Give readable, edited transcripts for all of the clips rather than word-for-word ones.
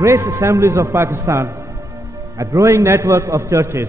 Grace Assemblies of Pakistan, a growing network of churches.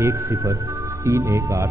10318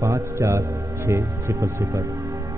54600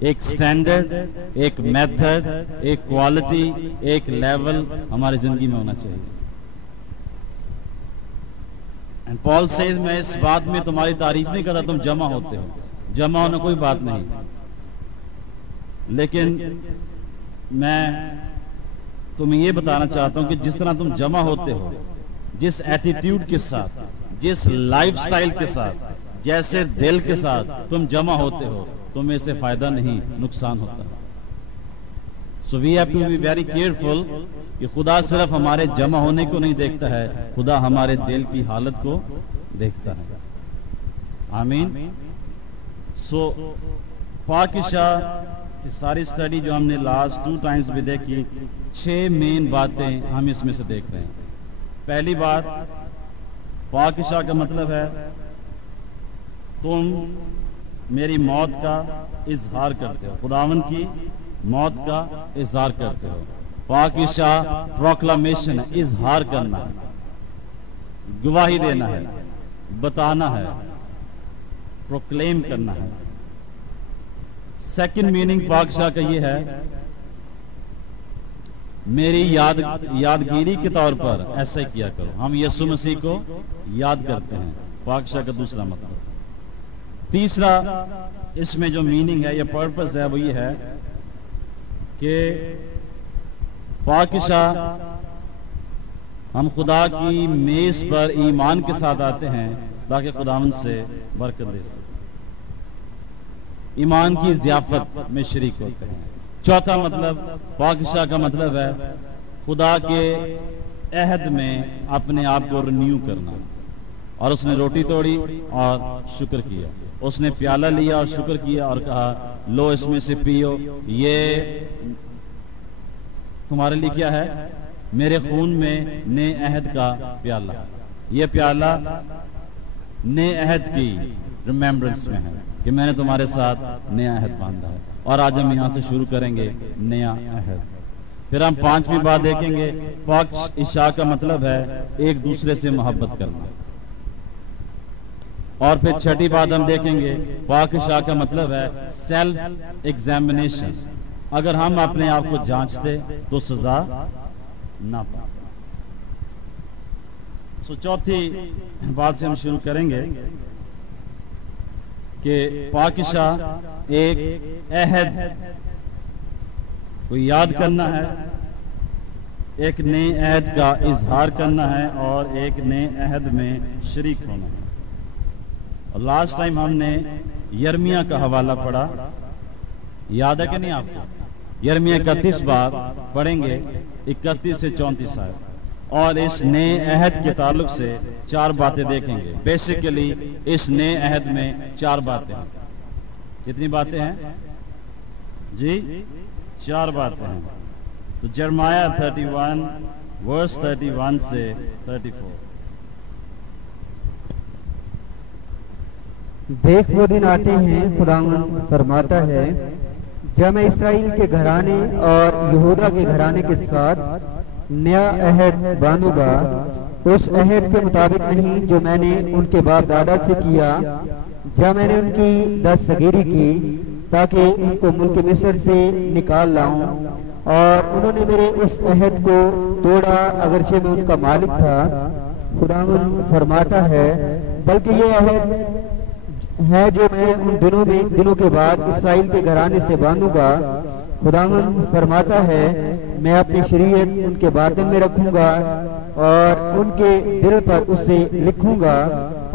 ایک standard, ایک method, ایک quality, ایک لیول ہماری زندگی میں ہونا چاہیے. And Paul says میں اس بات میں تمہاری تعریف نہیں کرتا تم جمع ہوتے ہو، جمع ہونا کوئی بات نہیں، لیکن میں تمہیں یہ بتانا چاہتا ہوں کہ جس طرح تم جمع ہوتے ہو، جس ایٹیٹیوڈ کے ساتھ، جس لائف سٹائل کے ساتھ، جیسے دل کے ساتھ تم جمع ہوتے ہو، تمہیں سے فائدہ نہیں نقصان ہوتا. So we have to be very careful کہ خدا صرف ہمارے جمع ہونے کو نہیں دیکھتا ہے، خدا ہمارے دل کی حالت کو دیکھتا ہے. آمین. سو پاکشا کی ساری سٹڈی جو ہم نے لاسٹ 2 ٹائمز بھی دیکھی، 6 مین باتیں ہم اس میں سے دیکھ رہے ہیں. پہلی بات، پاکشا کا مطلب ہے تم میری موت کا اظہار کرتے ہو، خداوند کی موت کا اظہار کرتے ہو. پاکشا پروکلامیشن ہے، اظہار کرنا ہے، گواہی دینا ہے، بتانا ہے، پروکلیم کرنا ہے. سیکنڈ میننگ پاکشا کا یہ ہے میری یادگیری کے طور پر ایسا کیا کرو. ہم یسوع مسیح کو یاد کرتے ہیں، پاکشا کا دوسرا مطلب. تیسرا اس میں جو میننگ ہے یا پرپس ہے وہ یہ ہے کہ پاکشا ہم خدا کی میز پر ایمان کے ساتھ آتے ہیں تاکہ خداوند سے برکت لے سکیں، ایمان کی ضیافت میں شریک ہوتے ہیں. چوتھا مطلب پاکشا کا مطلب ہے خدا کے عہد میں اپنے آپ کو رینیو کرنا. اور اس نے روٹی توڑی اور شکر کیا، اس نے پیالہ لیا اور شکر کیا اور کہا لو اس میں سے پیو، یہ تمہارے لیے کیا ہے؟ میرے خون میں نئے عہد کا پیالہ. یہ پیالہ نئے عہد کی ریمیمبرنس میں ہے کہ میں نے تمہارے ساتھ نیا عہد باندھا ہے. اور آج ہم یہاں سے شروع کریں گے نیا عہد. پھر ہم 5ویں بات دیکھیں گے، پاکشا کا مطلب ہے ایک دوسرے سے محبت کرنا. اور پھر 6ٹھی بات ہم دیکھیں گے، پاکشا کا مطلب ہے سیلف ایگزامینیشن. اگر ہم اپنے آپ کو جانچتے تو سزا نہ پائیں. سو چوتھی بات سے ہم شروع کریں گے کہ پاکشا ایک عہد کو یاد کرنا ہے، ایک نئے عہد کا اظہار کرنا ہے اور ایک نئے عہد میں شریک ہونا ہے. اور لاسٹ ٹائم ہم نے یرمیہ کا حوالہ پڑھا، یاد ہے کہ نہیں آپ کو؟ یرمیہ 31 باب پڑھیں گے، 31 سے 34 آیت. اور اس نئے عہد کے تعلق سے 4 باتیں دیکھیں گے. بیسیکلی اس نئے عہد میں 4 باتیں ہیں. کتنی باتیں ہیں جی؟ 4 باتیں ہیں. تو جرمایہ 31 ورس 31 سے 34. دیکھ وہ دن آتے ہیں، خداوند فرماتا ہے، جب میں اسرائیل کے گھرانے اور یہودا کے گھرانے کے ساتھ نیا عہد باندھوں گا، اس عہد کے مطابق نہیں جو میں نے ان کے باپ دادا سے کیا جب میں نے ان کی دستگیری کی تاکہ ان کو ملک مصر سے نکال لاؤں. اور انہوں نے میرے اس عہد کو توڑا اگرچہ میں ان کا مالک تھا. خداوند فرماتا ہے، بلکہ یہ عہد ہے جو میں ان دنوں کے بعد اسرائیل کے گھرانے سے باندھوں گا. خداوند فرماتا ہے، میں اپنی شریعت ان کے باطن میں رکھوں گا اور ان کے دل پر اسے لکھوں گا،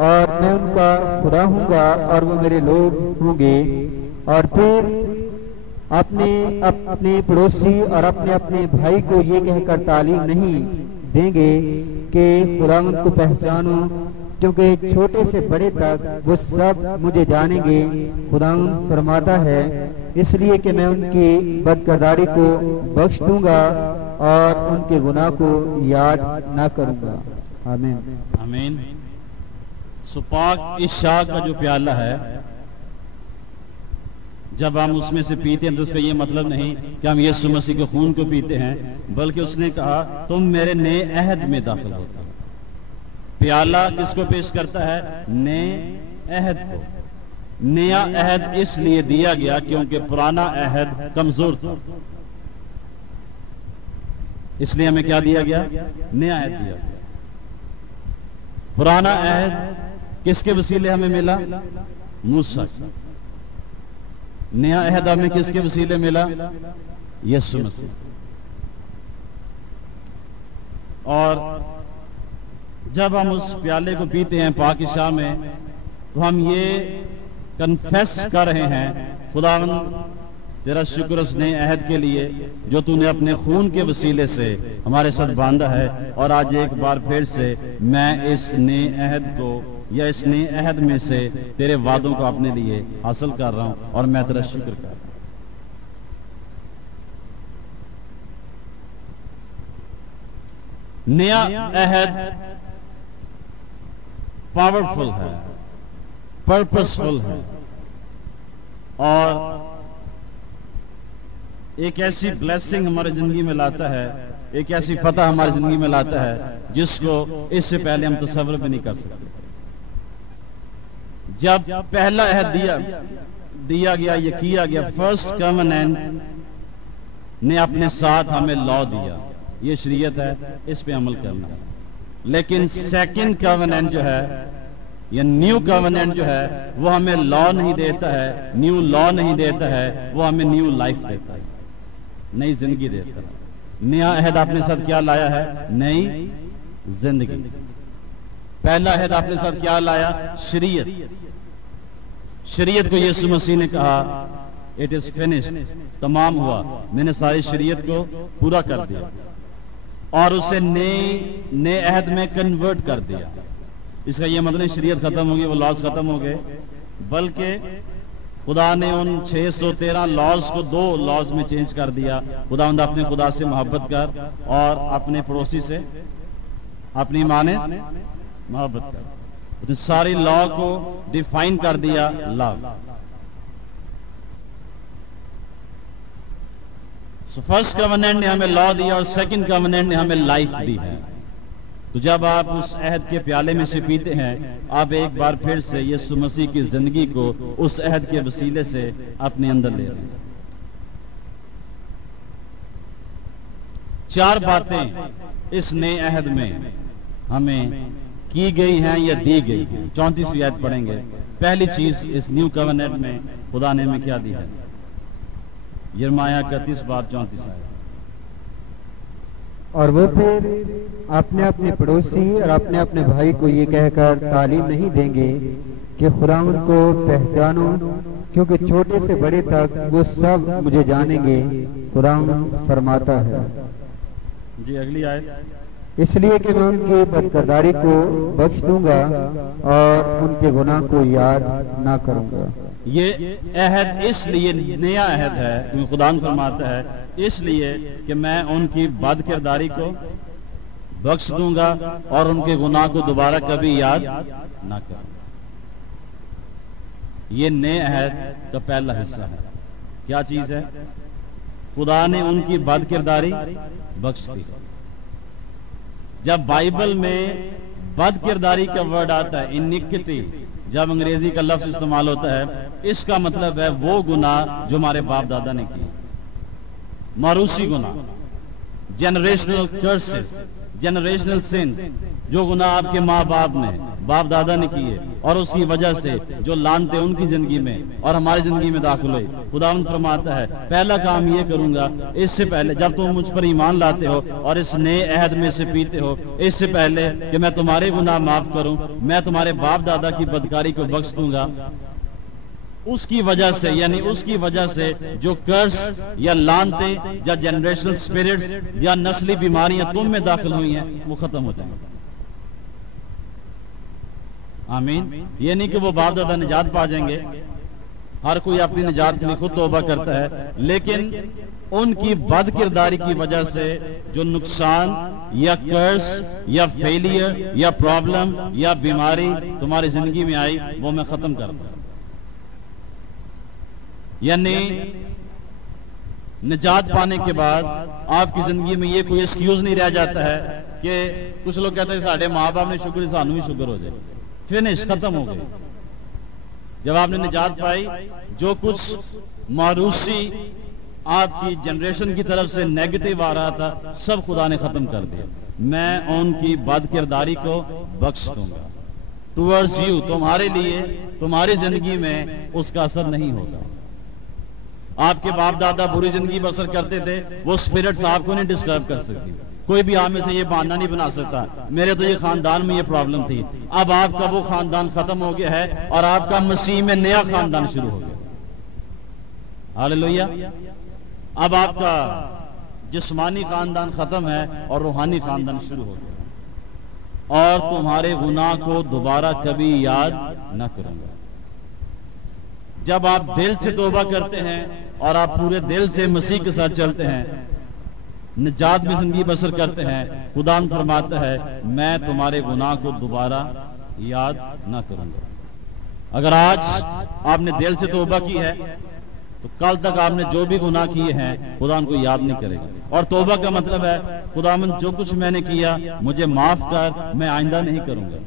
اور میں ان کا خدا ہوں گا اور وہ میرے لوگ ہوں گے. اور پھر اپنے پڑوسی اور اپنے بھائی کو یہ کہہ کر تعلیم نہیں دیں گے کہ خداوند کو پہچانو، کیونکہ چھوٹے سے بڑے تک وہ سب مجھے جانیں گے. خداوند فرماتا ہے، اس لیے کہ میں ان کی بدکرداری کو بخش دوں گا اور ان کے گناہ کو یاد نہ کروں گا. آمین آمین. سو پاکشا کا جو پیالہ ہے، جب ہم اس میں سے پیتے ہیں تو اس کا یہ مطلب نہیں کہ ہم یسوع مسیح کے خون کو پیتے ہیں، بلکہ اس نے کہا تم میرے نئے عہد میں داخل ہوتے ہو. پیالہ کس کو پیش کرتا ہے؟ نئے عہد کو. نیا عہد اس لیے دیا گیا کیونکہ پرانا عہد کمزور تھا، اس لیے ہمیں کیا دیا گیا؟ نیا عہد دیا گیا۔ پرانا عہد کس کے وسیلے ہمیں ملا؟ موسیٰ کا۔ نیا عہد ہمیں کس کے وسیلے ملا؟ یسوع مسیح۔ اور جب ہم اس پیالے کو پیتے ہیں پاک شاہ میں تو ہم یہ کنفیس کر رہے ہیں، خداوند تیرا شکر اس نئے عہد کے لیے جو تو نے اپنے خون کے وسیلے سے ہمارے ساتھ باندھا ہے، اور آج ایک بار پھر سے میں اس نئے عہد کو یا اس نئے عہد میں سے تیرے وعدوں کو اپنے لیے حاصل کر رہا ہوں، اور میں تیرا شکر کر رہا ہوں۔ نیا عہد پاورفل ہے، پرپسفل ہے، اور ایک ایسی بلیسنگ ہماری زندگی میں لاتا ہے، ایک ایسی فتح ہماری زندگی میں لاتا ہے جس کو اس سے پہلے ہم تصور بھی نہیں کر سکتے۔ جب پہلا عہد دیا گیا، یہ کیا گیا، فرسٹ کونینٹ نے اپنے ساتھ ہمیں لا دیا، یہ شریعت ہے، اس پہ عمل کرنا ہے۔ لیکن سیکنڈ کونینٹ جو ہے یا نیو کونینٹ جو ہے وہ ہمیں لا نہیں دیتا ہے، نیو لا نہیں دیتا ہے، وہ ہمیں نیو لائف دیتا ہے، نئی زندگی دیتا ہے۔ نیا عہد آپ نے ساتھ کیا لایا ہے؟ نئی زندگی۔ پہلا عہد آپ نے ساتھ کیا لایا؟ شریعت۔ شریعت کو یسوع مسیح نے کہا اٹ از فنشڈ، تمام ہوا، میں نے ساری شریعت کو پورا کر دیا، اور اسے نئے عہد میں کنورٹ کر دیا۔ اس کا یہ مطلب نہیں شریعت ختم ہوگی، وہ لاز ختم ہو گئے، بلکہ خدا نے ان 613 لاز کو 2 لاز میں چینج کر دیا۔ خداوند اپنے خدا سے محبت کر اور اپنے پڑوسی سے اپنی مانند محبت کر، ساری لا کو ڈیفائن کر دیا، لو۔ فرسٹ کونینٹ نے ہمیں لا دیا اور سیکنڈ کونینٹ نے ہمیں لائف دی ہے۔ تو جب آپ اس عہد کے پیالے میں سے پیتے ہیں، آپ ایک بار پھر سے یسوع مسیح کی زندگی کو اس عہد کے وسیلے سے اپنے اندر لے رہے ہیں۔ 4 باتیں اس نئے عہد میں ہمیں کی گئی ہیں یا دی گئی ہیں۔ 34ویں آیت پڑھیں گے۔ پہلی چیز اس نیو کونینٹ میں خدا نے ہمیں کیا دی ہے؟ یرمیہ 31:34 آیت۔ اور وہ پھر اپنے پڑوسی اور اپنے بھائی کو یہ کہہ کر تعلیم نہیں دیں گے کہ خداوند کو پہچانو، کیونکہ چھوٹے سے بڑے تک وہ سب مجھے جانیں گے، خداوند فرماتا ہے۔ جی اگلی آیت۔ اس لیے کہ میں ان کی بدکرداری کو بخش دوں گا اور ان کے گناہ کو یاد نہ کروں گا۔ یہ عہد اس لیے نیا عہد ہے، کیونکہ خدا فرماتا ہے اس لیے کہ میں ان کی بد کرداری کو بخش دوں گا اور ان کے گناہ کو دوبارہ کبھی یاد نہ کروں گا۔ یہ نئے عہد کا پہلا حصہ ہے۔ کیا چیز ہے؟ خدا نے ان کی بد کرداری بخش دی۔ جب بائبل میں بد کرداری کا ورڈ آتا ہے انیکٹی، جب انگریزی کا لفظ استعمال ہوتا ہے، اس کا مطلب ہے وہ گناہ جو ہمارے باپ دادا نے کیے، موروثی گناہ، جنریشنل کرسز، جنریشنل سنز، جو گناہ آپ کے ماں باپ نے، باپ دادا نے کیے اور اس کی وجہ سے جو لعنتیں ان کی زندگی میں اور ہماری زندگی میں داخل ہوئی۔ خداوند فرماتا ہے پہلا کام یہ کروں گا، اس سے پہلے جب تم مجھ پر ایمان لاتے ہو اور اس نئے عہد میں سے پیتے ہو، اس سے پہلے کہ میں تمہارے گناہ معاف کروں، میں تمہارے باپ دادا کی بدکاری کو بخش دوں گا۔ اس کی وجہ سے، یعنی اس کی وجہ سے جو کرس یا لعنتیں یا جنریشنل سپیرٹس یا نسلی بیماریاں تم میں داخل ہوئی ہیں وہ ختم ہو جائیں گے۔ آمین۔ یہ نہیں کہ وہ باپ دادا نجات پا جائیں گے، ہر کوئی اپنی نجات کے لیے خود توبہ کرتا ہے، لیکن ان کی بد کرداری کی وجہ سے جو نقصان یا کرس یا فیلئر یا پرابلم یا بیماری تمہاری زندگی میں آئی وہ میں ختم کرتا ہوں۔ یعنی نجات پانے کے بعد آپ کی زندگی میں یہ کوئی ایکسکیوز نہیں رہ جاتا ہے کہ کچھ لوگ کہتے ہیں ساڑھے ماں باپ نے شکر سانو بھی شکر ہو جائے، فنش، ختم ہو گئی۔ جب آپ نے نجات پائی، جو کچھ ماروسی آپ کی جنریشن کی طرف سے نیگیٹو آ رہا تھا سب خدا نے ختم کر دیا. میں ان کی بد کرداری کو بخش دوں گا. ٹورڈز یو، تمہارے لیے، تمہاری زندگی میں اس کا اثر نہیں ہوگا. آپ کے باپ دادا بری زندگی بسر کرتے تھے، وہ سپرٹس آپ کو نہیں ڈسٹرب کر سکتی. کوئی بھی آپ میں سے یہ بہانہ نہیں بنا سکتا میرے تو یہ خاندان میں یہ پرابلم تھی. اب آپ کا وہ خاندان ختم ہو گیا ہے اور آپ کا مسیح میں نیا خاندان شروع ہو گیا. ہاللیلویہ. اب آپ کا جسمانی خاندان ختم ہے اور روحانی خاندان شروع ہو گیا. اور تمہارے گناہ کو دوبارہ کبھی یاد نہ کروں گا. جب آپ دل سے توبہ کرتے ہیں اور آپ پورے دل سے مسیح کے ساتھ چلتے ہیں، نجات میں زندگی بسر کرتے ہیں، خدا فرماتا ہے میں تمہارے گناہ کو دوبارہ یاد نہ کروں گا. اگر آج آپ نے دل سے توبہ کی ہے تو کل تک آپ نے جو بھی گناہ کیے ہیں خدا ان کو یاد نہیں کرے گا. اور توبہ کا مطلب ہے خداوند جو کچھ میں نے کیا مجھے معاف کر، میں آئندہ نہیں کروں گا.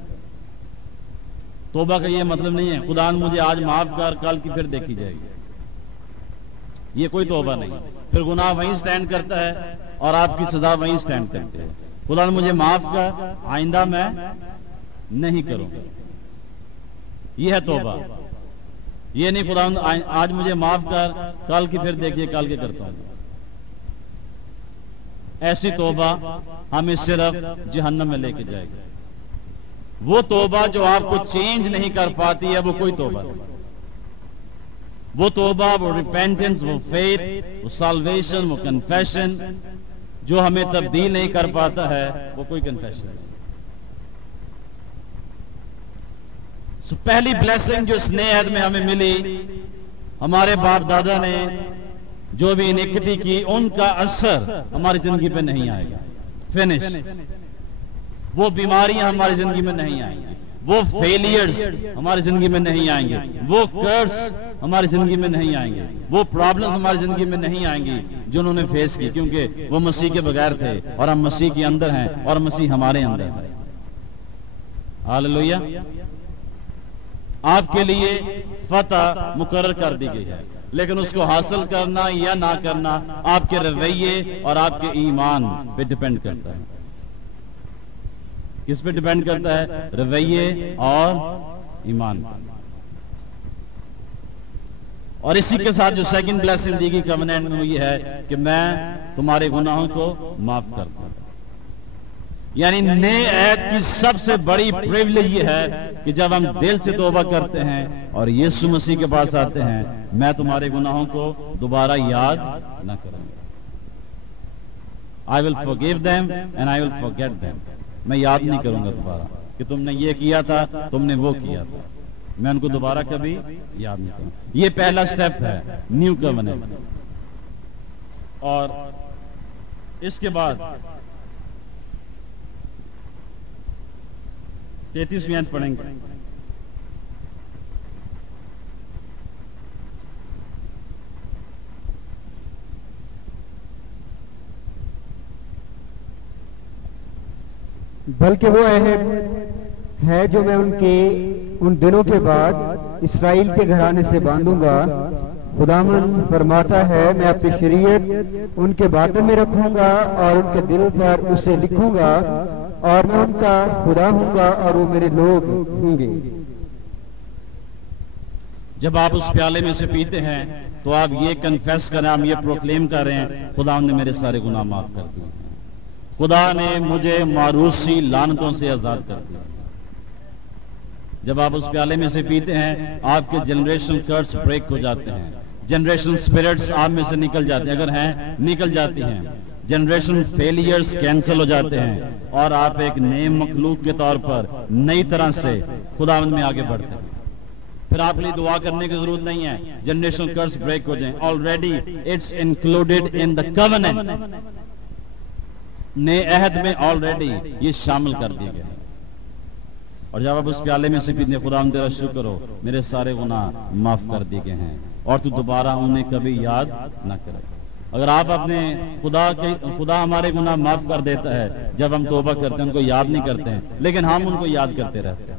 توبہ کا یہ مطلب نہیں ہے خداوند مجھے آج معاف کر، کل کی پھر دیکھی جائے گی. یہ کوئی توبہ نہیں. پھر گناہ وہیں سٹینڈ کرتا ہے اور آپ کی سزا وہیں سٹینڈ کرتے ہیں. خداوند مجھے معاف کر، آئندہ میں نہیں کروں گا. یہ ہے توبہ. یہ نہیں خداوند آج مجھے معاف کر، کل کی پھر دیکھیے کل کے کرتا ہوں. ایسی توبہ ہمیں صرف جہنم میں لے کے جائے گی. وہ توبہ جو آپ کو چینج نہیں کر پاتی ہے وہ کوئی توبہ نہیں. وہ توبہ، وہ ریپینٹنس، وہ فیتھ، وہ سالویشن، وہ کنفیشن جو ہمیں تبدیل نہیں کر پاتا ہے وہ کوئی کنفیشن نہیں. پہلی بلیسنگ جو اس نئے عہد میں ہمیں ملی، ہمارے باپ دادا نے جو بھی انیکٹی کی ان کا اثر ہماری زندگی پہ نہیں آئے گا. فنش. وہ بیماریاں ہماری زندگی میں نہیں آئیں گی، وہ فیلیئرز ہماری زندگی میں نہیں آئیں گے، وہ کرس ہماری زندگی میں نہیں آئیں گے، وہ پرابلمز ہماری زندگی میں نہیں آئیں گی جو انہوں نے فیس کی، کیونکہ وہ مسیح کے بغیر تھے اور ہم مسیح کے اندر ہیں اور مسیح ہمارے اندر ہے. ہاللیلویہ. آپ کے لیے فتح مقرر کر دی گئی ہے، لیکن اس کو حاصل کرنا یا نہ کرنا آپ کے رویے اور آپ کے ایمان پہ ڈیپینڈ کرتا ہے. کس پہ ڈیپینڈ کرتا ہے؟ رویے اور ایمان. اور اسی کے ساتھ جو سیکنڈ بلیسنگ دی گئی کونینٹ میں وہ یہ ہے کہ میں تمہارے گناہوں کو معاف کرتا ہوں. یعنی نئے عہد کی سب سے بڑی پریویلیج یہ ہے کہ جب ہم دل سے توبہ کرتے ہیں اور یسوع مسیح کے پاس آتے ہیں، میں تمہارے گناہوں کو دوبارہ یاد نہ کروں گا. I will forgive them and I will forget them. میں یاد نہیں کروں گا دوبارہ کہ تم نے یہ کیا تھا، تم نے وہ کیا تھا. میں ان کو دوبارہ کبھی یاد نہیں کروں. یہ پہلا سٹیپ ہے نیو کونینٹ. اور اس کے بعد 33ویں آیت پڑھیں گے. بلکہ وہ عہد ہے جو میں ان دنوں کے بعد اسرائیل کے گھرانے سے باندھوں گا. خداوند فرماتا ہے میں اپنی شریعت ان کے باطن میں رکھوں گا اور ان کے دل پر اسے لکھوں گا، اور میں ان کا خدا ہوں گا اور وہ میرے لوگ ہوں گے. جب آپ اس پیالے میں سے پیتے ہیں تو آپ یہ کنفیس کریں، آپ یہ پروکلیم کر رہے ہیں خدا نے میرے سارے گناہ معاف کر دیے، خدا نے مجھے ماروسی لعنتوں سے آزاد کر دیا. جب آپ اس پیالے میں سے پیتے ہیں آپ کے جنریشن کرس بریک ہو جاتے ہیں، جنریشن سپرٹس آپ میں سے نکل جاتے ہیں، اگر ہیں نکل جاتی ہیں، جنریشن فیلیئرز کینسل ہو جاتے ہیں اور آپ ایک نئے مخلوق کے طور پر نئی طرح سے خداوند میں آگے بڑھتے ہیں. پھر آپ لیے دعا کرنے کی ضرورت نہیں ہے جنریشن کرس بریک ہو جائیں. آلریڈی اٹس انکلوڈیڈ ان دا کونینٹ. نئے عہد میں آلریڈی یہ شامل کر دیے گئے. اور جب آپ اس پیالے میں سے پیتے ہیں خداوند تیرا شکر ہو میرے سارے گناہ معاف کر دیے گئے ہیں اور تو دوبارہ انہیں کبھی یاد نہ کرے. اگر آپ اپنے خدا ہمارے گناہ معاف کر دیتا ہے جب ہم توبہ کرتے ہیں، ان کو یاد نہیں کرتے ہیں، لیکن ہم ان کو یاد کرتے رہتے ہیں.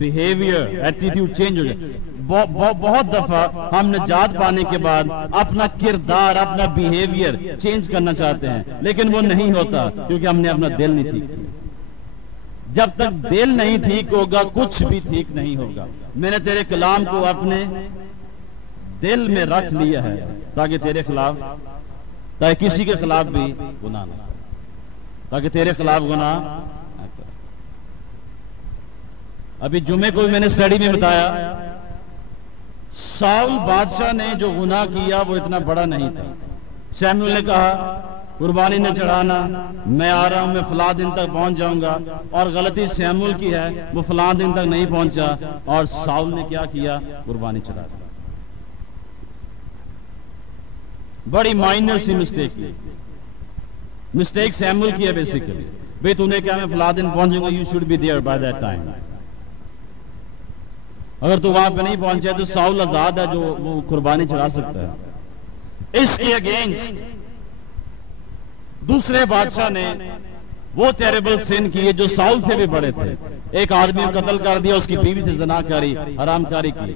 بیہیویئر ایٹیٹیوڈ چینج ہو جائے. بہت دفعہ ہم نجات پانے کے بعد اپنا کردار اپنا بیہیویئر چینج کرنا چاہتے ہیں لیکن وہ نہیں ہوتا کیونکہ ہم نے اپنا دل نہیں ٹھیک کیا. جب تک دل نہیں ٹھیک ہوگا کچھ بھی ٹھیک نہیں ہوگا. میں نے تیرے کلام کو اپنے دل میں رکھ لیا ہے تاکہ تیرے خلاف تاکہ کسی کے خلاف بھی گناہ نہ کرے تاکہ تیرے خلاف گناہ نہ کرے. ابھی جمعے کو بھی میں نے اسٹڈی میں بتایا ساؤل بادشاہ نے جو گناہ کیا وہ اتنا بڑا نہیں تھا. سیموئیل نے کہا قربانی نہ چڑھانا میں آ رہا ہوں میں فلاں دن تک پہنچ جاؤں گا اور غلطی سیموئیل کی ہے وہ فلاں دن تک نہیں پہنچا اور ساؤل نے کیا کیا قربانی چڑھا دی. بڑی مائنر سی مسٹیک کی مسٹیک سیموئیل کی ہے بیسیکلی. بھئی تو نے کیا میں فلاں دن پہنچوں گا you should be there by that time. اگر تو وہاں پہ نہیں پہنچا تو ساؤل آزاد ہے جو وہ قربانی چڑھا سکتا ہے. اس کے اگینسٹ دوسرے بادشاہ نے وہ ٹیریبل سن کیے جو ساؤل سے بھی بڑے تھے. ایک آدمی کو قتل کر دیا اس کی بیوی سے زنا کاری حرام کاری کی.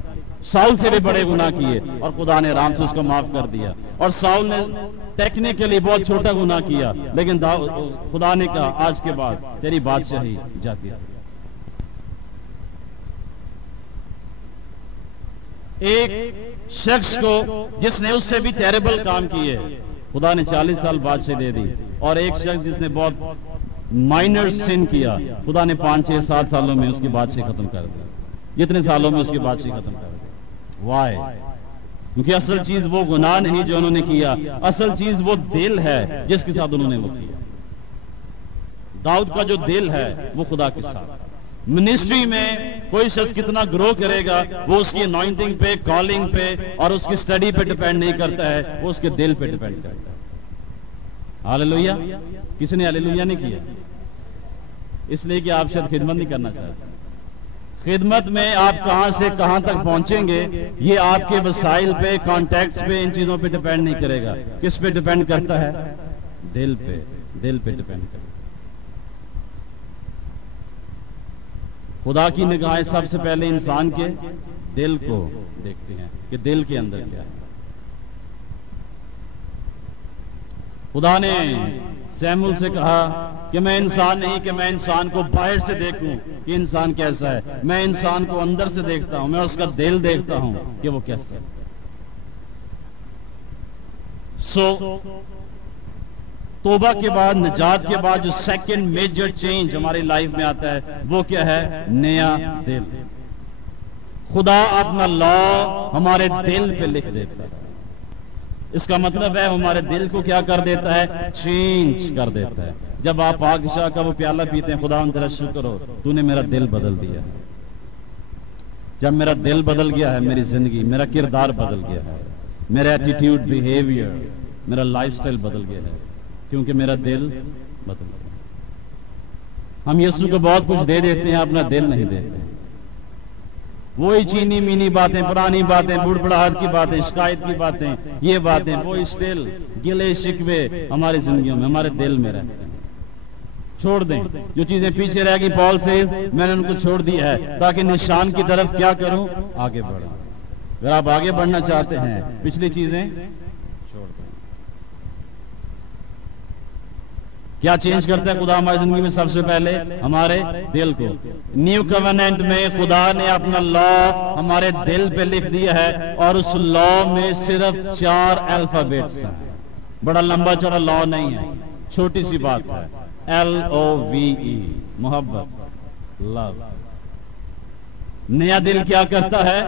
ساؤل سے بھی بڑے گناہ کیے اور خدا نے آرام سے اس کو معاف کر دیا. اور ساؤل نے ٹیکنیکلی بہت چھوٹا گناہ کیا لیکن خدا نے کہا آج کے بعد تیری بادشاہی جاتی ہے. ایک شخص کو جس نے اس سے بھی ٹیریبل کام کیے خدا نے 40 سال بادشاہی دے دی. اور ایک شخص جس نے بہت مائنر سن کیا خدا نے 5 6 7 سالوں میں اس کی بادشاہی ختم کر دی. جتنے سالوں میں اس کی بادشاہی ختم کر دی. وائی؟ کیونکہ اصل چیز وہ گناہ نہیں جو انہوں نے کیا اصل چیز وہ دل ہے جس کے ساتھ انہوں نے وہ کیا. داؤد کا جو دل ہے وہ خدا کے ساتھ. منسٹری میں کوئی شخص کتنا گرو کرے گا وہ اس کی انوائنٹنگ پہ کالنگ پہ اور اس کی سٹڈی پہ ڈیپینڈ نہیں کرتا ہے وہ اس کے دل پہ ڈیپینڈ کرتا ہے. ہاللویہ. کسی نے ہاللویہ نہیں کیا اس لیے کہ آپ شاید خدمت نہیں کرنا چاہتے. خدمت میں آپ کہاں سے کہاں تک پہنچیں گے یہ آپ کے وسائل پہ کانٹیکٹس پہ ان چیزوں پہ ڈیپینڈ نہیں کرے گا. کس پہ ڈیپینڈ کرتا ہے؟ دل پہ. دل پہ ڈیپینڈ کرتا ہے. خدا کی نگاہیں سب سے پہلے انسان کے دل کو دیکھتے ہیں کہ دل کے اندر کیا ہے. خدا نے سیموئیل سے کہا کہ میں انسان نہیں کہ میں انسان کو باہر سے دیکھوں کہ انسان کیسا ہے. میں انسان کو اندر سے دیکھتا ہوں. میں اس کا دل دیکھتا ہوں کہ وہ کیسا ہے. توبہ کے بعد نجات کے بعد جو سیکنڈ میجر چینج ہماری لائف میں آتا ہے وہ کیا ہے؟ نیا دل. خدا اپنا لا ہمارے دل پہ لکھ دیتا ہے. اس کا مطلب ہے ہمارے دل کو کیا کر دیتا ہے؟ چینج کر دیتا ہے. جب آپ پاک شاہ کا وہ پیالہ پیتے ہیں خدا تیرا شکر ہو تو نے میرا دل بدل دیا ہے. جب میرا دل بدل گیا ہے میری زندگی میرا کردار بدل گیا ہے. میرا ایٹیٹیوڈ بیہیویئر میرا لائف سٹائل بدل گیا ہے کیونکہ میرا دل بدل گیا. ہم یسوع کو بہت کچھ دے دیتے ہیں اپنا دل نہیں دیتے. وہی چینی مینی باتیں پرانی باتیں بڑھ بڑاہٹ کی باتیں شکایت کی باتیں یہ باتیں وہی سٹل گلے شکوے ہماری زندگیوں میں ہمارے دل میں رہتے ہیں. چھوڑ دیں جو چیزیں پیچھے رہ گئی. پال سے میں نے ان کو چھوڑ دیا ہے تاکہ نشان کی طرف کیا کروں؟ آگے بڑھوں. اگر آپ آگے بڑھنا چاہتے ہیں پچھلی چیزیں چھوڑ دیں. کیا چینج کرتا ہے خدا ہماری زندگی میں؟ سب سے پہلے ہمارے دل کو. نیو کووننٹ میں خدا نے اپنا لا ہمارے دل پہ لکھ دیا ہے اور اس لا میں صرف 4 الفابیٹس ہیں. بڑا لمبا چوڑا لا نہیں ہے چھوٹی سی بات ہے. LOVE محبت لو. نیا دل کیا کرتا ہے؟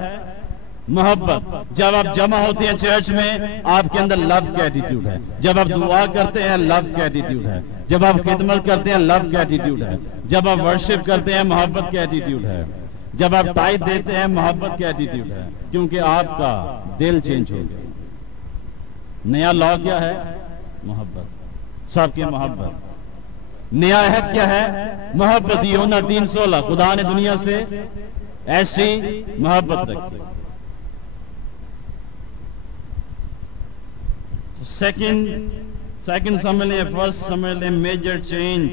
محبت. جب آپ جمع ہوتے ہیں چرچ میں آپ کے اندر لو کا ایٹیٹیوڈ ہے. جب آپ دعا کرتے ہیں لو کا ایٹیٹیوڈ ہے. جب آپ خدمت کرتے ہیں لو کا ایٹیٹیوڈ ہے. جب آپ ورشپ کرتے ہیں محبت کا ایٹیٹیوڈ ہے. جب آپ ٹائپ دیتے ہیں محبت کا ایٹیٹیوڈ ہے کیونکہ آپ کا دل چینج ہو گیا. نیا لا کیا ہے؟ محبت. سب کی محبت. نیا عہد کیا ہے؟ محبت. یوحنا 3:16 خدا نے دنیا سے ایسی محبت رکھی. سیکنڈ سمجھ لیں فرسٹ سمجھ لیں میجر چینج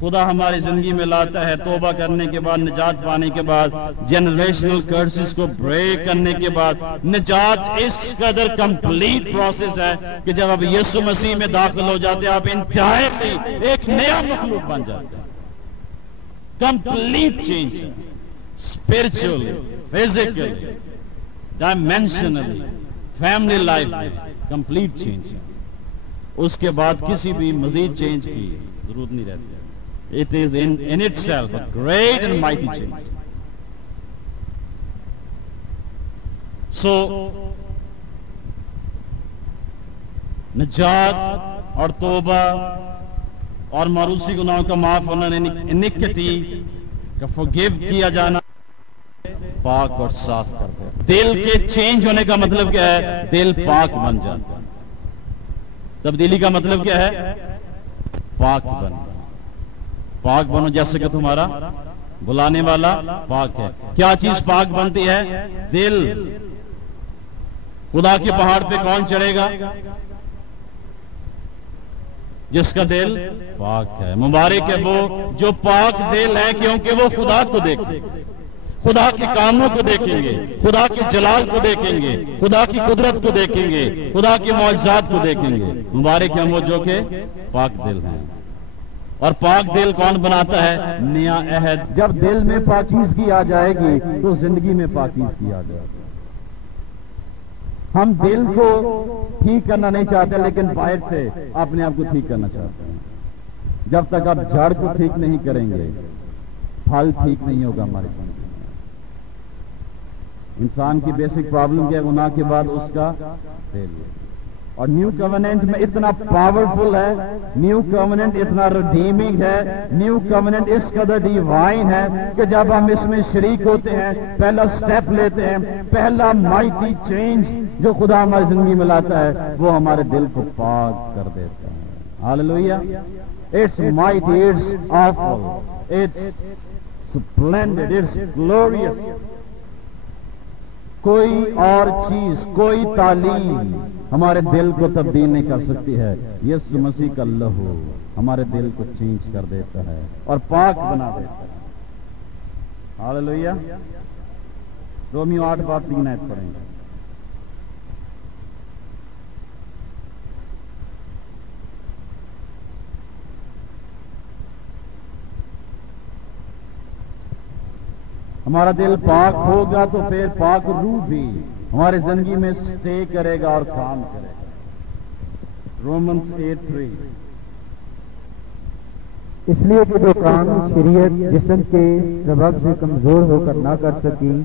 خدا ہماری زندگی میں لاتا ہے توبہ کرنے کے بعد، نجات پانے کے بعد، جنریشنل کرسز کو بریک کرنے کے بعد، نجات اس قدر کمپلیٹ پروسیس ہے کہ جب آپ یسوع مسیح میں داخل ہو جاتے ہیں آپ انتہائی ایک نیا مخلوق بن جاتے ہیں. کمپلیٹ چینج ہے، اسپرچولی، فزیکلی، ڈائمینشنلی، فیملی لائف میں کمپلیٹ چینج ہے. اس کے بعد کسی بھی مزید چینج کی ضرورت نہیں رہتی. It is in itself a great and mighty change. So, نجات اور توبہ اور معروسی گناہوں کا معاف ہونا، انیکٹی کا forgive کیا جانا، پاک اور صاف کرتے ہیں. دل کے چینج ہونے کا مطلب کیا ہے؟ دل پاک بن جاتا ہے. تبدیلی کا مطلب کیا ہے؟ پاک بننا. پاک بنو جیسے کہ تمہارا بلانے والا پاک ہے. کیا چیز پاک بنتی ہے؟ دل. خدا کے پہاڑ پہ کون چڑھے گا؟ جس کا دل پاک ہے. مبارک ہے وہ جو پاک دل ہے، کیونکہ وہ خدا کو دیکھیں گے، خدا کے کاموں کو دیکھیں گے، خدا کے جلال کو دیکھیں گے، خدا کی قدرت کو دیکھیں گے، خدا کے معجزات کو دیکھیں گے. مبارک ہے وہ جو کہ پاک دل ہیں. اور پاک دل کون بناتا ہے؟ نیا عہد. جب دل میں پاکیزگی آ جائے گی تو زندگی میں پاکیزگی آ جائے گی. ہم دل کو ٹھیک کرنا نہیں چاہتے، لیکن باہر سے اپنے آپ کو ٹھیک کرنا چاہتے ہیں. جب تک آپ جڑ کو ٹھیک نہیں کریں گے پھل ٹھیک نہیں ہوگا ہماری زندگی میں. انسان کی بیسک پرابلم کیا ہے؟ گناہ کے بعد اس کا دل. اور نیو کووننٹ میں اتنا پاورفل ہے، نیو کووننٹ اتنا ریڈیمنگ ہے، نیو کووننٹ اس قدر ڈیوائن ہے کہ جب ہم اس میں شریک ہوتے ہیں، پہلا سٹیپ لیتے ہیں، پہلا مائٹی چینج جو خدا ہماری زندگی میں لاتا ہے وہ ہمارے دل کو پاک کر دیتا ہے. Hallelujah. It's mighty, it's awful, it's splendid, it's glorious. کوئی اور چیز، کوئی تعلیم ہمارے دل کو تبدیل نہیں کر سکتی ہے. یسوع مسیح کا لہو ہمارے دل کو چینج کر دیتا ہے اور پاک بنا دیتا ہے. ہاللویا. رومیو 8:3 آیت پڑھیں گے. ہمارا دل پاک ہوگا تو پھر پاک روح بھی ہماری زندگی میں سٹے کرے گا اور کام کرے گا. رومنز 8:3. اس لیے کہ جو کام شریعت جسم کے سبب سے کمزور ہو کر نہ کر سکی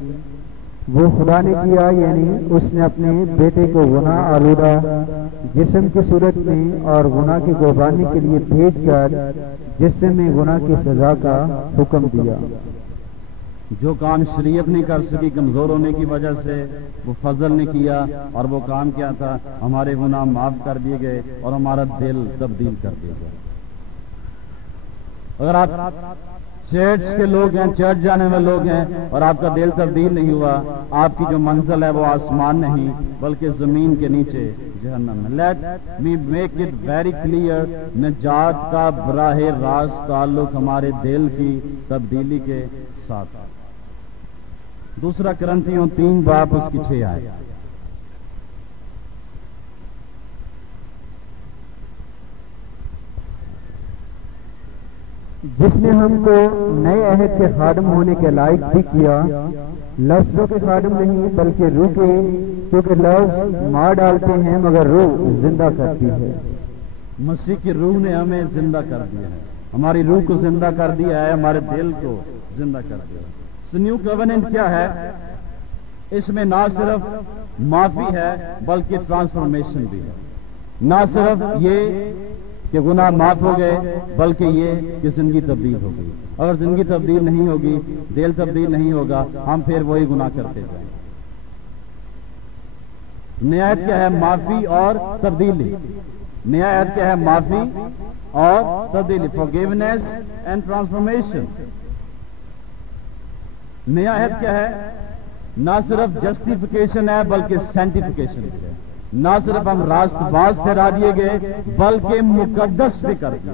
وہ خدا نے کیا، یعنی اس نے اپنے بیٹے کو گناہ آلودہ جسم کی صورت میں اور گناہ کی قربانی کے لیے بھیج کر جسم میں گناہ کی سزا کا حکم دیا. جو کام شریعت نہیں کر سکی کمزور ہونے کی وجہ سے وہ فضل نے کیا، اور وہ کام کیا تھا؟ ہمارے گناہ معاف کر دیے گئے اور ہمارا دل تبدیل کر دیا گیا. اگر آپ چرچ کے لوگ ہیں، چرچ جانے والے لوگ ہیں اور آپ کا دل تبدیل نہیں ہوا، آپ کی جو منزل ہے وہ آسمان نہیں بلکہ زمین کے نیچے جہنم ہے. Let me make it very clear, نجات کا براہ راست تعلق ہمارے دل کی تبدیلی کے ساتھ. دوسرا کرنتھیوں 3 اس کی 6 آئے. جس نے ہم کو نئے عہد کے خادم ہونے کے لائق بھی کیا، لفظوں کے خادم نہیں بلکہ روح کے، کیونکہ لفظ مار ڈالتے ہیں مگر روح زندہ کرتی ہے. مسیح کی روح نے ہمیں زندہ کر دیا ہے، ہماری روح کو زندہ کر دیا ہے، ہمارے دل کو زندہ کر دیا ہے. نیو کووننٹ کیا ہے؟ اس میں نہ صرف معافی ہے بلکہ ٹرانسفارمیشن بھی ہے. نہ صرف یہ کہ گناہ معاف ہو گئے بلکہ یہ کہ زندگی تبدیل ہو گئی. اگر زندگی تبدیل نہیں ہوگی، دل تبدیل نہیں ہوگا، ہم پھر وہی گناہ کرتے جائیں. نیا عہد کیا ہے؟ معافی اور تبدیلی. نیا عہد کیا ہے؟ معافی اور تبدیلی، forgiveness and transformation. نیا عہد کیا ہے؟ نہ صرف جسٹیفیکیشن ہے بلکہ سینٹیفیکیشن بھی ہے. نہ صرف ہم راست باز ٹھہرا دیے گئے بلکہ مقدس بھی کر دیے.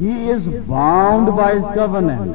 He is bound by his covenant,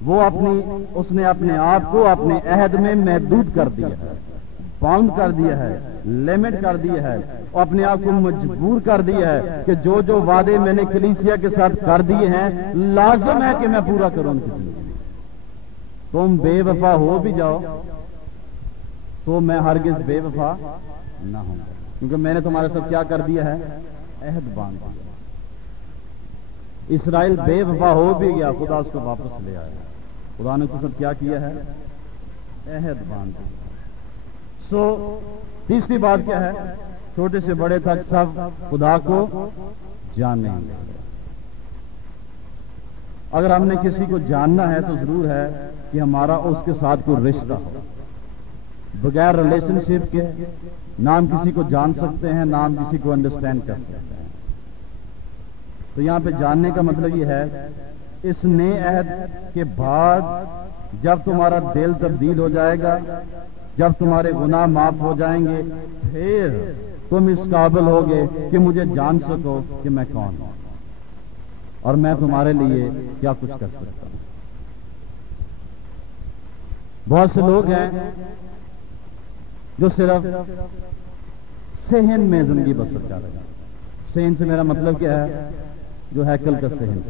اس نے اپنے آپ کو اپنے عہد میں محدود کر دیا ہے، باؤنڈ کر دیا ہے، لمٹ کر دیا ہے، اور اپنے آپ کو مجبور کر دیا ہے کہ جو جو وعدے میں نے کلیسیا کے ساتھ کر دیے ہیں لازم ہے کہ میں پورا کروں ان کی زندگی میں۔ تم بے وفا ہو بھی جاؤ تو میں ہرگز بے وفا نہ ہوں گا، کیونکہ میں نے تمہارے ساتھ کیا کر دیا ہے؟ عہد باندھ دیا۔ اسرائیل بے وفا ہو بھی گیا، خدا اس کو واپس لے آیا۔ خدا نے اس کے ساتھ کیا کیا ہے؟ عہد باندھ دیا۔ تیسری بات کیا ہے؟ چھوٹے سے بڑے تک سب خدا کو جانیں گے۔ اگر ہم نے کسی کو جاننا ہے تو ضرور ہے کہ ہمارا اس کے ساتھ کوئی رشتہ ہو۔ بغیر ریلیشن شپ کے نہ ہم کسی کو جان سکتے ہیں، نہ ہم کسی کو انڈرسٹینڈ کر سکتے ہیں۔ تو یہاں پہ جاننے کا مطلب یہ ہے، اس نئے عہد کے بعد جب تمہارا دل تبدیل ہو جائے گا، جب تمہارے گناہ معاف ہو جائیں گے، پھر تم اس قابل ہوگے کہ مجھے جان سکو کہ میں کون ہوں اور میں تمہارے لیے کیا کچھ کر سکتا ہوں۔ بہت سے لوگ ہیں جو صرف صحن میں زندگی بسر کر رہے ہیں۔ صحن سے میرا مطلب کیا ہے؟ جو ہیکل کا صحن،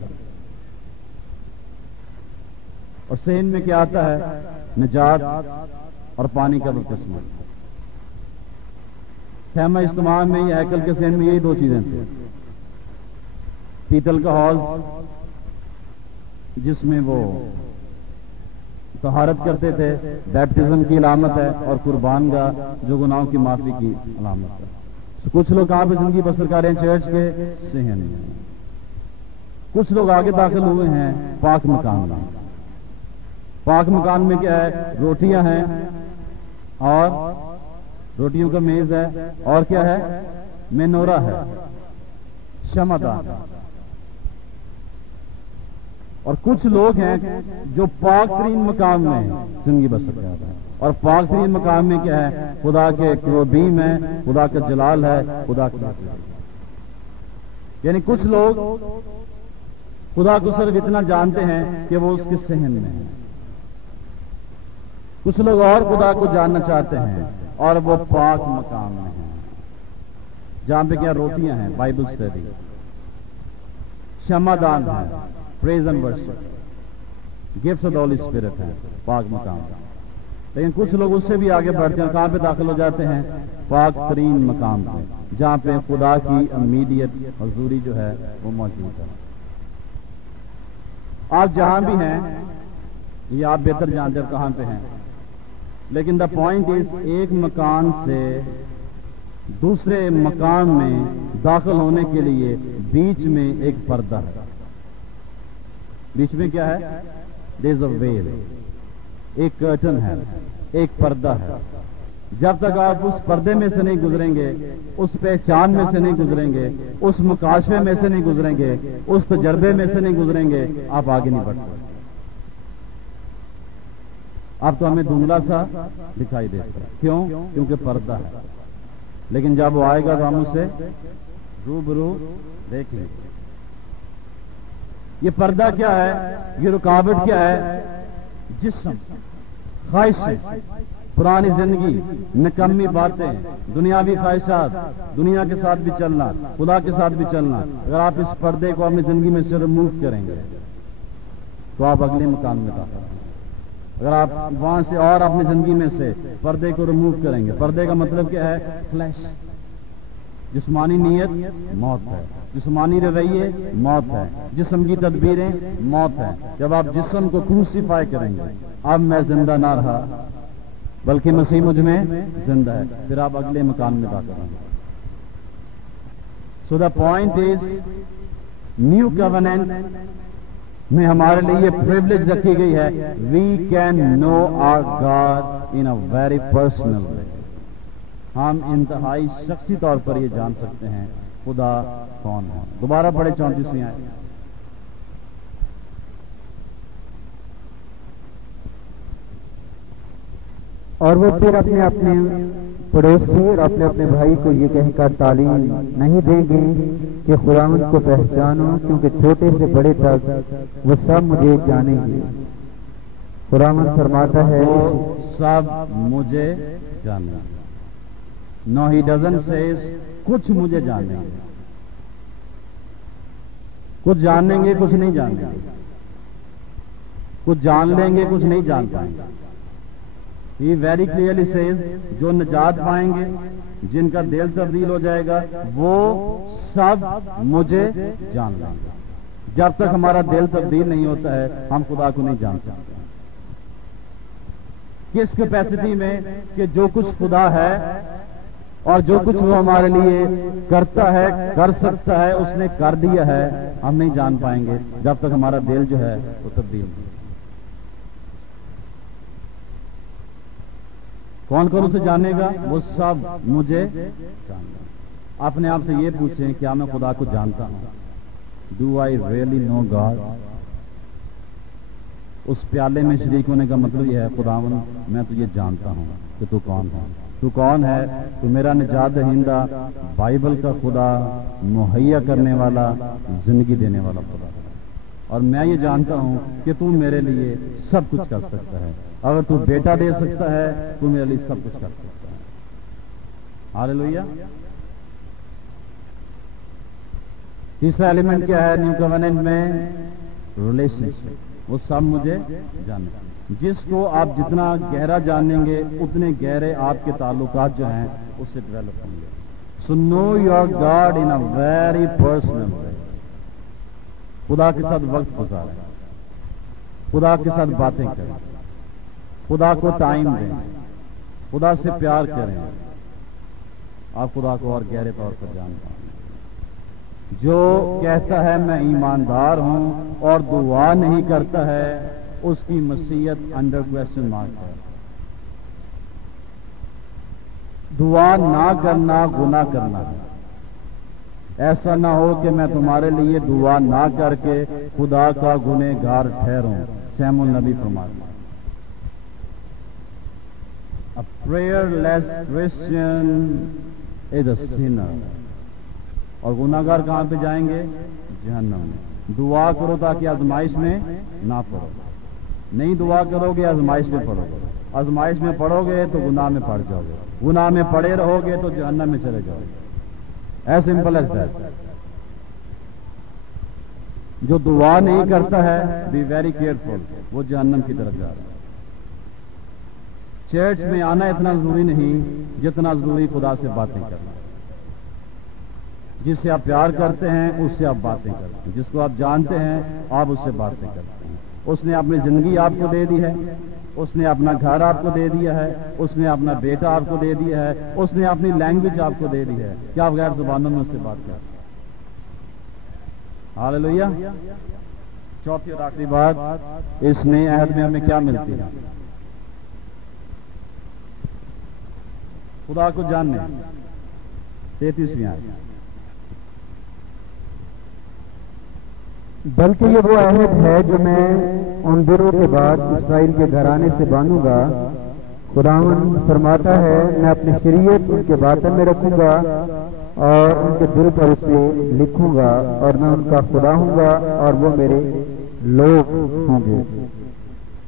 اور صحن میں کیا آتا ہے؟ نجات اور پانی کا بپتسمہ۔ خیمہ اجتماع میں یا ہیکل کے صحن میں یہی دو چیزیں تھیں، پیتل کا حوض جس میں وہ طہارت کرتے تھے، بیپٹزم کی علامت ہے، اور قربان گاہ جو گناہوں کی معافی کی علامت ہے۔ کچھ لوگ کہاں پہ زندگی بسر کر رہے ہیں؟ چرچ کے صحن میں۔ کچھ لوگ آگے داخل ہوئے ہیں پاک مکان میں۔ پاک مکان میں کیا ہے؟ روٹیاں ہیں اور روٹیوں کا میز ہے، اور کیا ہے؟ مینورا ہے، شمعدان۔ اور کچھ لوگ ہیں جو پاک ترین مقام میں زندگی بسر کر رہے ہیں، اور پاک ترین مقام میں کیا ہے؟ خدا کے کروبیم ہے، خدا کا جلال ہے، خدا کی عظمت۔ یعنی کچھ لوگ خدا کو صرف اتنا جانتے ہیں کہ وہ اس کے صحن میں ہیں، کچھ لوگ اور خدا کو جاننا چاہتے ہیں اور وہ پاک مقام میں ہیں، جہاں پہ کیا؟ روٹیاں ہیں، بائبل اسٹڈی، شمعدان ہے، praise and worship, gift of the holy spirit ہے، پاک مقام۔ لیکن کچھ لوگ اس سے بھی آگے بڑھتے ہیں، کہاں پہ داخل ہو جاتے ہیں؟ پاک ترین مقام پہ، جہاں پہ خدا کی امیڈیٹ حضوری جو ہے وہ موجود ہے۔ آپ جہاں بھی ہیں یہ آپ بہتر جانتے ہیں کہاں پہ ہیں، لیکن دا پوائنٹ از ایک مکان سے دوسرے مکان میں داخل ہونے کے لیے بیچ میں ایک پردہ ہے۔ بیچ میں کیا ہے؟ دیر از اے ویل، ایک کرٹن ہے، ایک پردہ ہے۔ جب تک آپ اس پردے میں سے نہیں گزریں گے، اس پہچان میں سے نہیں گزریں گے، اس مکاشفے میں سے نہیں گزریں گے، اس تجربے میں سے نہیں گزریں گے، آپ آگے نہیں بڑھ سکتے۔ اب تو ہمیں دھندلا سا دکھائی دیتا ہے، کیوں؟ کیونکہ پردہ ہے، لیکن جب وہ آئے گا تو ہم اسے روبرو دیکھیں گے۔ یہ پردہ کیا ہے؟ یہ رکاوٹ کیا ہے؟ جسم، خواہشیں، پرانی زندگی، نکمی باتیں، دنیاوی خواہشات، دنیا کے ساتھ بھی چلنا، خدا کے ساتھ بھی چلنا۔ اگر آپ اس پردے کو اپنی زندگی میں سے ریموو کریں گے تو آپ اگلے مقام میں داخل ہیں۔ اگر آپ وہاں سے اور اپنی زندگی میں سے پردے کو ریموو کریں گے، پردے کا مطلب کیا ہے؟ فلیش، جسمانی نیت موت ہے، جسمانی رویے موت ہے، جسم کی تدبیریں موت ہے۔ جب آپ جسم کو کروسیفائی کریں گے، اب میں زندہ نہ رہا بلکہ مسیح مجھ میں زندہ ہے، پھر آپ اگلے مکان میں داخل ہوں گے۔ So the point is new covenant میں ہمارے لیے یہ پریولیج رکھی گئی ہے، we can know our God in a very personal way. ہم انتہائی شخصی طور پر یہ جان سکتے ہیں خدا کون ہے۔ دوبارہ پڑھے 34ویں آیت۔ اور وہ پھر اپنے اپنے پڑوسی اور اپنے اپنے بھائی کو یہ کہہ کر تعلیم نہیں دیں گے کہ خداوند کو پہچانو، کیونکہ چھوٹے سے بڑے تک وہ سب مجھے جانیں گے۔ خداوند فرماتا ہے وہ سب مجھے جانیں گے. No, he doesn't say کچھ مجھے جانیں گے. کچھ جانیں گے کچھ نہیں جانیں گے, کچھ جان لیں گے کچھ نہیں جان پائیں گے. He very clearly says جو نجات پائیں گے, جن کا دل تبدیل ہو جائے گا, وہ سب مجھے جان لیں گے. جب تک ہمارا دل تبدیل نہیں ہوتا ہے ہم خدا کو نہیں جان سکتے. کس کیپیسٹی میں کہ جو کچھ خدا ہے اور جو کچھ وہ ہمارے لیے کرتا ہے, کر سکتا ہے, اس نے کر دیا ہے, ہم نہیں جان پائیں گے جب تک ہمارا دل جو ہے وہ تبدیل نہیں. کون کون اسے جانے گا؟ وہ سب مجھے جان گا. اپنے آپ سے یہ پوچھیں, کیا میں خدا کو جانتا ہوں؟ Do I really know God? اس پیالے میں شریک ہونے کا مطلب یہ ہے, خداوند میں تجھے جانتا ہوں کہ تو کون ہے. تو کون ہے؟ تو میرا نجات دہندہ, بائبل کا خدا, مہیا کرنے والا, زندگی دینے والا خدا ہے. اور میں یہ جانتا ہوں کہ تو میرے لیے سب کچھ کر سکتا ہے. اگر تو بیٹا دے سکتا ہے تو میرے لیے سب کچھ کر سکتا ہے. ہاللیلویا. تیسرا ایلیمنٹ کیا ہے نیو کووننٹ میں؟ ریلیشن شپ. وہ سب مجھے جانتے ہیں. جس کو آپ جتنا گہرا جانیں گے اتنے گہرے آپ کے تعلقات جو ہیں اس سے ڈیولپ ہوں گے. So know your God in a very personal way. خدا کے ساتھ وقت گزاریں, خدا کے ساتھ باتیں کریں, خدا کو ٹائم دیں, خدا سے پیار کریں, آپ خدا کو اور گہرے طور پر جان پائیں. جو کہتا ہے میں ایماندار ہوں اور دعا نہیں کرتا ہے, اس کی مسیحیت انڈر کویسچن مارک ہے. دعا نہ کرنا گناہ کرنا ہے. ایسا نہ ہو کہ میں تمہارے لیے دعا نہ کر کے خدا کا گنہگار ٹھہروں. سیمون نبی فرماتا ہے A prayerless Christian is a sinner. اور گناہگار کہاں پہ جائیں گے؟ جہنم میں. دعا کرو تاکہ آزمائش میں نہ پڑو. نہیں دعا کرو گے آزمائش میں پڑو گے. آزمائش میں پڑو گے تو گناہ میں پڑ جاؤ گے. گناہ میں پڑے رہو گے تو جہنم میں چلے جاؤ گے. As simple as that. جو دعا نہیں کرتا ہے, بی ویری کیئرفل, وہ جہنم کی طرف جا رہا ہے. چرچ میں آنا اتنا ضروری نہیں جتنا ضروری خدا سے باتیں کرنا. جس سے آپ پیار کرتے ہیں اس سے آپ باتیں کرتے ہیں. جس کو آپ جانتے ہیں آپ اس سے باتیں کرتے ہیں. اس نے اپنی زندگی آپ کو دے دی ہے, اس نے اپنا گھر آپ کو دے دیا ہے, اس نے اپنا بیٹا آپ کو دے دیا ہے, اس نے اپنی لینگویج آپ کو دے دی ہے. کیا آپ غیر زبانوں میں اس سے بات کرتے ہیں؟ ہاللیلویا. چوتھی اور آخری بات, اس نئے عہد میں ہمیں کیا ملتی ہے؟ خدا کو جاننے. 33ویں آیت. بلکہ یہ وہ عہد ہے جو میں ان دنوں کے بعد اسرائیل کے گھرانے سے باندھوں گا. خداوند فرماتا ہے میں اپنی شریعت ان کے باطن میں رکھوں گا اور ان کے دل پر اسے لکھوں گا, اور میں ان کا خدا ہوں گا اور وہ میرے لوگ ہوں گے.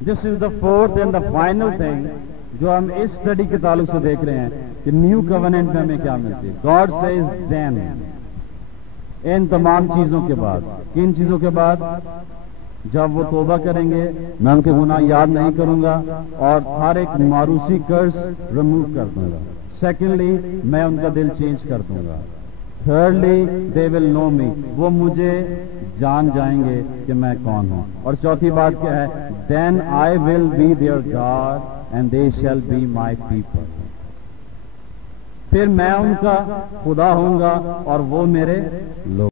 This is the fourth and the final thing جو ہم اس اسٹڈی کے تعلق سے دیکھ رہے ہیں کہ نیو کووننٹ میں ہمیں کیا ملتی ہے. گاڈ سیز دین, ان تمام چیزوں کے بعد. کن چیزوں کے بعد؟ جب وہ توبہ کریں گے میں ان کے گناہ یاد نہیں کروں گا اور ہر ایک معروسی قرض ریموو کر دوں گا. سیکنڈلی میں ان کا دل چینج کر دوں گا. تھرڈلی دے ول نو می, وہ مجھے جان جائیں گے کہ میں کون ہوں. اور چوتھی بات کیا ہے؟ Then I will be their God and they shall be my people. پھر میں ان کا خدا ہوں گا اور وہ میرے لوگ.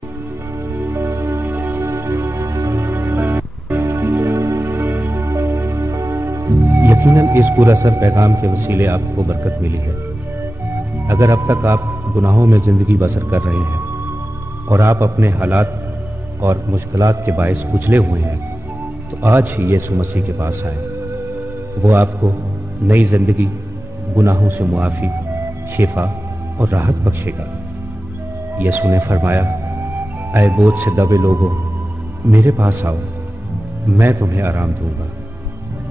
یقیناً اس پورا سر پیغام کے وسیلے آپ کو برکت ملی ہے. اگر اب تک آپ گناہوں میں زندگی بسر کر رہے ہیں اور آپ اپنے حالات اور مشکلات کے باعث کچلے ہوئے ہیں تو آج ہی یسوع مسیح کے پاس آئیں. وہ آپ کو نئی زندگی, گناہوں سے معافی, شفا اور راحت بخشے گا. یسوع نے فرمایا, اے بوجھ سے دبے لوگوں میرے پاس آؤ, میں تمہیں آرام دوں گا.